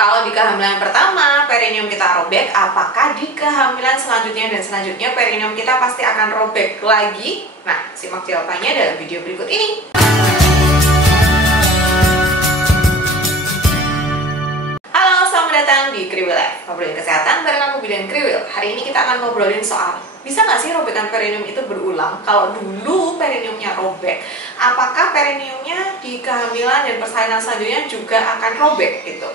Kalau di kehamilan pertama perineum kita robek, apakah di kehamilan selanjutnya dan selanjutnya perineum kita pasti akan robek lagi? Nah, simak jawabannya dalam video berikut ini. Halo, selamat datang di Kriwil Life, ngobrolin kesehatan bareng aku Bidan Kriwil. Hari ini kita akan ngobrolin soal bisa nggak sih robekan perineum itu berulang? Kalau dulu perineumnya robek, apakah perineumnya di kehamilan dan persalinan selanjutnya juga akan robek gitu?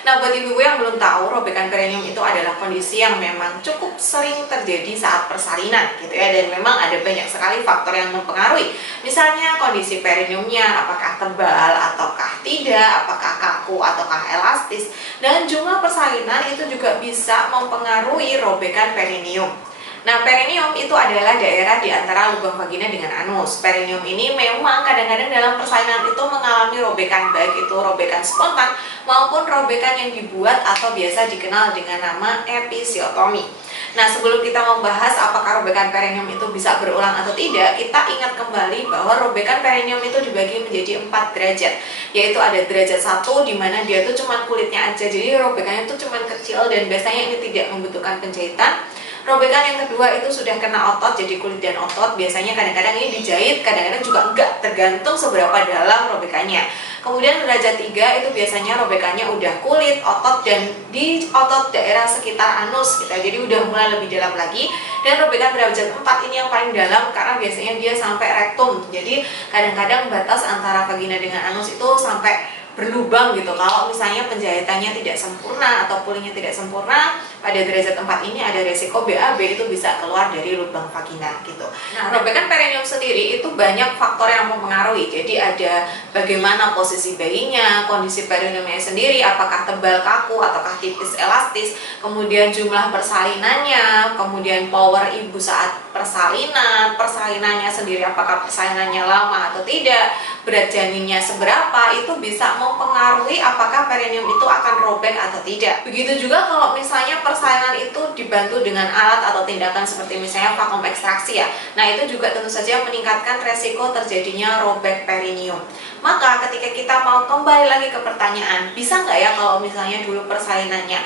Nah, buat ibu-ibu yang belum tahu, robekan perineum itu adalah kondisi yang memang cukup sering terjadi saat persalinan gitu ya, dan memang ada banyak sekali faktor yang mempengaruhi. Misalnya kondisi perineumnya, apakah tebal ataukah tidak, apakah kaku ataukah elastis, dan jumlah persalinan itu juga bisa mempengaruhi robekan perineum. Nah, perineum itu adalah daerah di antara lubang vagina dengan anus. Perineum ini memang kadang-kadang dalam persalinan itu mengalami robekan, baik itu robekan spontan maupun robekan yang dibuat atau biasa dikenal dengan nama episiotomi. Nah, sebelum kita membahas apakah robekan perineum itu bisa berulang atau tidak, kita ingat kembali bahwa robekan perineum itu dibagi menjadi 4 derajat. Yaitu ada derajat 1 di mana dia tuh cuma kulitnya aja, jadi robekannya itu cuma kecil dan biasanya ini tidak membutuhkan penjahitan. Robekan yang kedua itu sudah kena otot, jadi kulit dan otot, biasanya kadang-kadang ini dijahit, kadang-kadang juga enggak, tergantung seberapa dalam robekannya. Kemudian derajat 3 itu biasanya robekannya udah kulit, otot, dan di otot daerah sekitar anus gitu, jadi udah mulai lebih dalam lagi. Dan robekan derajat 4 ini yang paling dalam karena biasanya dia sampai rektum, jadi kadang-kadang batas antara vagina dengan anus itu sampai berlubang gitu. Kalau misalnya penjahitannya tidak sempurna atau pulingnya tidak sempurna, pada derajat 4 ini ada resiko BAB itu bisa keluar dari lubang vagina gitu. Nah, robekan perineum sendiri itu banyak faktor yang mempengaruhi. Jadi ada bagaimana posisi bayinya, kondisi perineumnya sendiri, apakah tebal kaku ataukah tipis elastis, kemudian jumlah persalinannya, kemudian power ibu saat persalinan, persalinannya sendiri apakah persalinannya lama atau tidak, berat janinnya seberapa, itu bisa mempengaruhi apakah perineum itu akan robek atau tidak. Begitu juga kalau misalnya persalinan itu dibantu dengan alat atau tindakan seperti misalnya vakum ekstraksi ya. Nah, itu juga tentu saja meningkatkan resiko terjadinya robek perineum. Maka ketika kita mau kembali lagi ke pertanyaan, bisa nggak ya kalau misalnya dulu persalinannya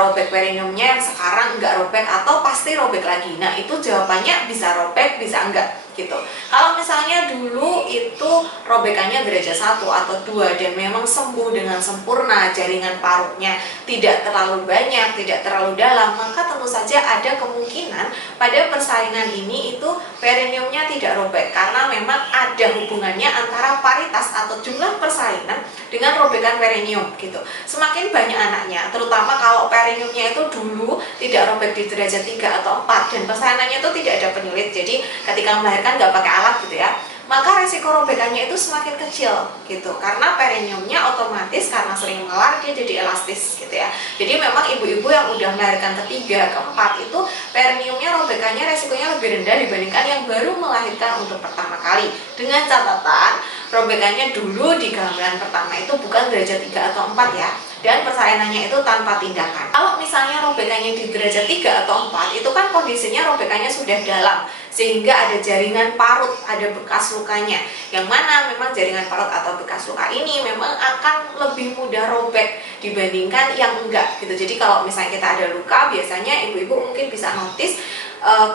robek perineumnya yang sekarang nggak robek atau pasti robek lagi? Nah, itu jawabannya bisa robek, bisa enggak gitu. Kalau misalnya dulu itu robekannya derajat 1 atau 2 dan memang sembuh dengan sempurna, jaringan parutnya tidak terlalu banyak, tidak terlalu dalam, maka tentu saja ada kemungkinan pada persalinan ini itu perineumnya tidak robek karena memang ada hubungannya antara paritas atau jumlah persalinan dengan robekan perineum gitu. Semakin banyak anaknya, terutama kalau perineumnya itu dulu tidak robek di derajat 3 atau 4 dan persalinannya itu tidak ada penyulit, jadi ketika melahirkan nggak pakai alat gitu ya, maka resiko robekannya itu semakin kecil gitu, karena perineumnya otomatis karena sering mengalar dia jadi elastis gitu ya. Jadi memang ibu-ibu yang udah melahirkan ketiga, keempat itu perineumnya robekannya resikonya lebih rendah dibandingkan yang baru melahirkan untuk pertama kali, dengan catatan robekannya dulu di kehamilan pertama itu bukan derajat 3 atau 4 ya, dan persalinannya itu tanpa tindakan. Kalau misalnya robekannya di derajat 3 atau 4, itu kan kondisinya robekannya sudah dalam, sehingga ada jaringan parut, ada bekas lukanya, yang mana memang jaringan parut atau bekas luka ini memang akan lebih mudah robek dibandingkan yang enggak gitu. Jadi kalau misalnya kita ada luka, biasanya ibu-ibu mungkin bisa notice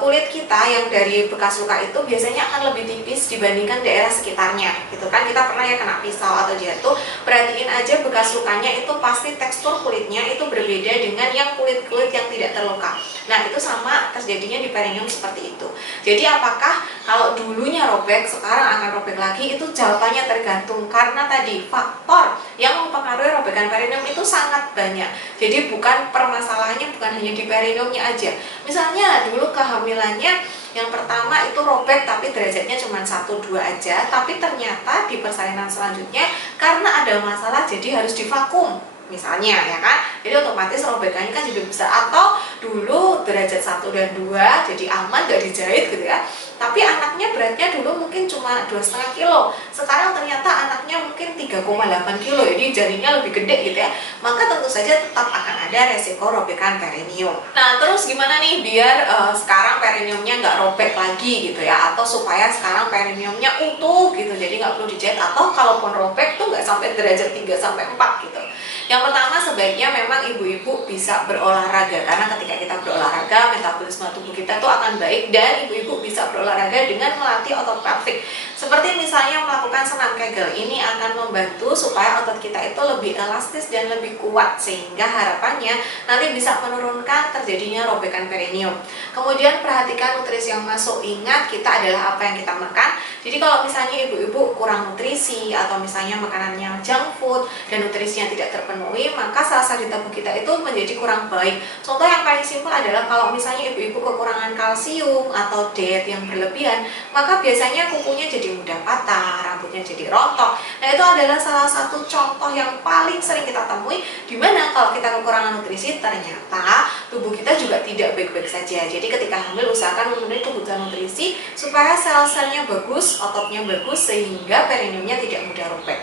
kulit kita yang dari bekas luka itu biasanya akan lebih tipis dibandingkan daerah sekitarnya gitu kan. Kita pernah ya kena pisau atau jatuh, perhatiin aja bekas lukanya itu pasti tekstur kulitnya itu berbeda dengan yang kulit-kulit yang tidak terluka. Nah, itu sama terjadinya di perineum seperti itu. Jadi apakah kalau dulunya robek sekarang akan robek lagi? Itu jawabannya tergantung, karena tadi faktor yang mempengaruhi robekan perineum itu sangat banyak. Jadi bukan permasalahannya bukan hanya di perineumnya aja. Misalnya dulu kehamilannya yang pertama itu robek tapi derajatnya cuma 1-2 aja, tapi ternyata di persalinan selanjutnya karena ada masalah jadi harus divakum misalnya ya kan, jadi otomatis robekannya kan jadi besar. Atau dulu derajat 1 dan 2 jadi aman, gak dijahit gitu ya, tapi anaknya beratnya dulu mungkin cuma 2,5 kilo, sekarang ternyata anaknya mungkin 3,8 kilo, jadi jarinya lebih gede gitu ya, maka tentu saja tetap akan ada resiko robekan perineum. Nah, terus gimana nih biar sekarang perineumnya nggak robek lagi gitu ya, atau supaya sekarang perineumnya utuh gitu, jadi nggak perlu dijahit, atau kalaupun robek tuh nggak sampai derajat 3 sampai 4 gitu. Yang pertama, sebaiknya memang ibu-ibu bisa berolahraga, karena ketika kita berolahraga metabolisme tubuh kita tuh akan baik, dan ibu-ibu bisa berolahraga dengan melatih otot pelvik. Seperti misalnya melakukan senam Kegel, ini akan membantu supaya otot kita itu lebih elastis dan lebih kuat, sehingga harapannya nanti bisa menurunkan terjadinya robekan perineum. Kemudian perhatikan nutrisi yang masuk. Ingat, kita adalah apa yang kita makan. Jadi kalau misalnya ibu-ibu kurang nutrisi atau misalnya makanannya junk food dan nutrisinya tidak terpenuhi, maka sel-sel di tubuh kita itu menjadi kurang baik. Contoh yang paling simpel adalah kalau misalnya ibu-ibu kekurangan kalsium atau diet yang berlebihan, maka biasanya kukunya jadi mudah patah, rambutnya jadi rontok. Nah, itu adalah salah satu contoh yang paling sering kita temui, dimana kalau kita kekurangan nutrisi, ternyata tubuh kita juga tidak baik-baik saja. Jadi ketika hamil, usahakan memenuhi kebutuhan nutrisi supaya sel-selnya bagus, ototnya bagus, sehingga perineumnya tidak mudah robek.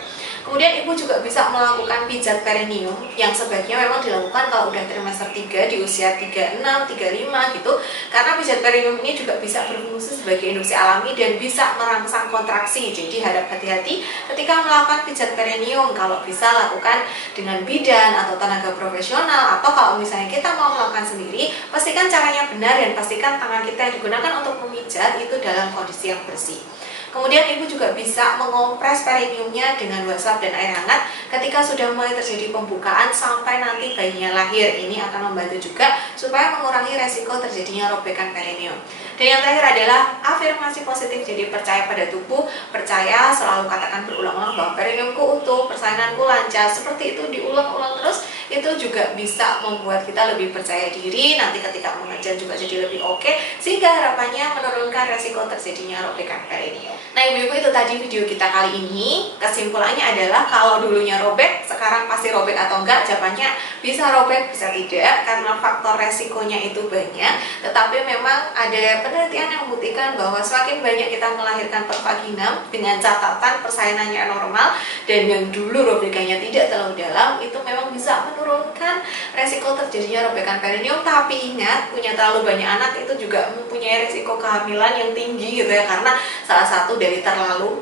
Kemudian ibu juga bisa melakukan pijat perineum yang sebaiknya memang dilakukan kalau udah trimester 3 di usia 36, 35 gitu. Karena pijat perineum ini juga bisa berfungsi sebagai induksi alami dan bisa merangsang kontraksi. Jadi harap hati-hati ketika melakukan pijat perineum. Kalau bisa lakukan dengan bidan atau tenaga profesional, atau kalau misalnya kita mau melakukan sendiri, pastikan caranya benar dan pastikan tangan kita yang digunakan untuk memijat itu dalam kondisi yang bersih. Kemudian ibu juga bisa mengompres perineumnya dengan wastafel dan air hangat ketika sudah mulai terjadi pembukaan sampai nanti bayinya lahir. Ini akan membantu juga supaya mengurangi resiko terjadinya robekan perineum. Dan yang terakhir adalah afirmasi positif. Jadi percaya pada tubuh, percaya, selalu katakan berulang-ulang bahwa perineumku utuh, persalinanku lancar. Seperti itu diulang-ulang terus, itu juga bisa membuat kita lebih percaya diri. Nanti ketika mengajar juga jadi lebih oke, sehingga harapannya menurunkan resiko terjadinya robekan perineum. Nah ibu-ibu, itu tadi video kita kali ini. Kesimpulannya adalah kalau dulunya robek, sekarang pasti robek atau enggak? Jawabannya bisa robek, bisa tidak, karena faktor resikonya itu banyak. Tetapi memang ada penelitian yang membuktikan bahwa semakin banyak kita melahirkan per vagina dengan catatan persalinannya normal dan yang dulu robekannya tidak terlalu dalam, itu memang bisa menurunkan resiko terjadinya robekan perineum. Tapi ingat, punya terlalu banyak anak itu juga mempunyai resiko kehamilan yang tinggi gitu ya, karena salah satu dari terlalu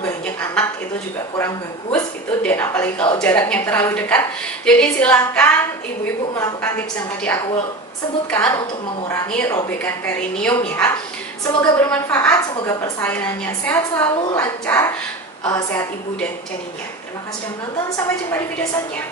banyak anak itu juga kurang bagus gitu, dan apalagi kalau jaraknya terlalu dekat. Jadi silahkan ibu-ibu melakukan tips yang tadi aku sebutkan untuk mengurangi robekan perineum ya. Semoga bermanfaat, semoga persalinannya sehat selalu, lancar, sehat ibu dan janinnya. Terima kasih sudah menonton, sampai jumpa di video selanjutnya.